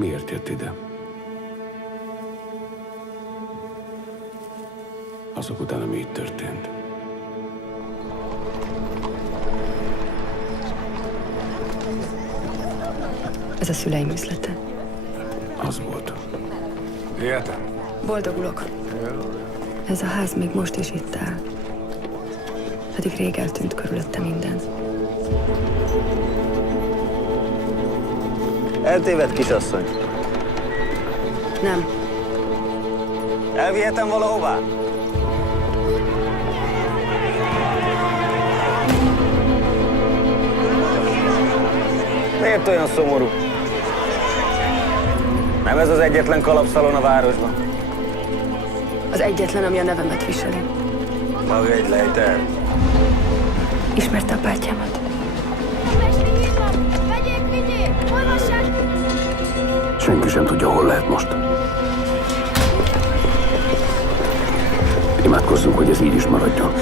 Miért jött ide? Azok után, ami itt történt. Ez a szüleim üzlete. Az volt. Értem. Boldogulok. Ez a ház még most is itt áll. Pedig rég eltűnt körülötte minden. Eltévedt, kisasszony. Nem. Elvihetem valahová? Miért olyan szomorú? Nem ez az egyetlen kalapszalon a városban? Az egyetlen, ami a nevemet viseli. Maga egy lejter. Ismerte a bátyámat? Vegyék, vigyék! Olvassák! Senki sem tudja, hol lehet most. Imádkozzunk, hogy ez így is maradjon.